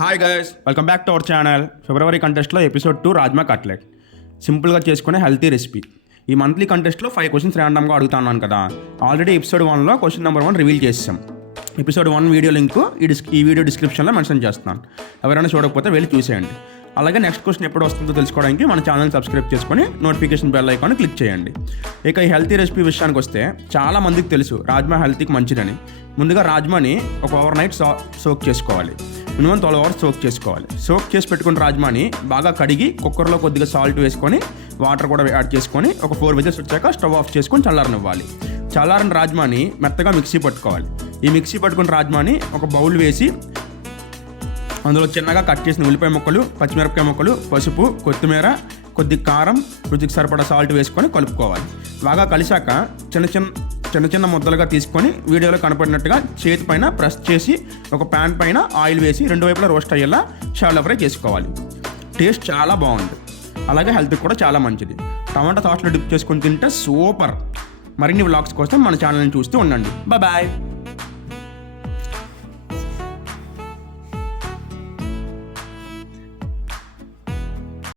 Hi guys, welcome back to our channel. February కంటెస్ట్లో episode 2 rajma cutlet. సింపుల్గా చేసుకునే healthy recipe. ఈ మంత్లీ కంటెస్ట్లో 5 క్వశ్చన్స్ ర్యాండమ్గా అడుగుతున్నాను కదా. ఆల్రెడీ ఎపిసోడ్ 1లో క్వశ్చన్ నెంబర్ 1 రివీల్ చేసాం. ఎపిసోడ్ 1 వీడియో లింక్ ఈ వీడియో డిస్క్రిప్షన్లో మెన్షన్ చేస్తున్నాను. ఎవరైనా చూడకపోతే వెళ్ళి చూసేయండి. అలాగే నెక్స్ట్ క్వశ్చన్ ఎప్పుడు వస్తుందో తెలుసుకోవడానికి మన ఛానల్ సబ్స్క్రైబ్ చేసుకొని నోటిఫికేషన్ బెల్ ఐకాన్ క్లిక్ చేయండి. ఇక ఈ హెల్తీ రెసిపీ విషయానికి వస్తే చాలా మందికి తెలుసు రాజ్మా హెల్తీకి మంచిదని. ముందుగా రాజ్మాని ఒక ఓవర్ నైట్ సోక్ చేసుకోవాలి. మినిమం 12 అవర్స్ సోక్ చేసుకోవాలి. సోక్ చేసి పెట్టుకున్న రాజ్మాని బాగా కడిగి కుక్కర్లో కొద్దిగా సాల్ట్ వేసుకొని వాటర్ కూడా యాడ్ చేసుకొని ఒక 4 విజిల్స్ వచ్చాక స్టవ్ ఆఫ్ చేసుకొని చల్లారనివ్వాలి. చల్లారిన రాజ్మాని మెత్తగా మిక్సీ పట్టుకోవాలి. ఈ మిక్సీ పట్టుకున్న రాజ్మాని ఒక బౌల్ వేసి అందులో చిన్నగా కట్ చేసిన ఉల్లిపాయ ముక్కలు, పచ్చిమిరపకాయ ముక్కలు, పసుపు, కొత్తిమీర, కొద్ది కారం, రుచికి సరిపడా సాల్ట్ వేసుకొని కలుపుకోవాలి. బాగా కలిసాక చిన్న చిన్న ముద్దలుగా తీసుకొని వీడియోలో కనపడినట్టుగా చేతి పైన ప్రెస్ చేసి ఒక ప్యాన్ పైన ఆయిల్ వేసి 2 వైపులా రోస్ట్ అయ్యేలా షాలో ఫ్రై చేసుకోవాలి. టేస్ట్ చాలా బాగుంది, అలాగే హెల్త్కి కూడా చాలా మంచిది. టమాటా సాస్లో డిప్ చేసుకొని తింటే సూపర్. మరిన్ని వ్లాగ్స్ కోసం మన ఛానల్ని చూస్తూ ఉండండి. బాయ్.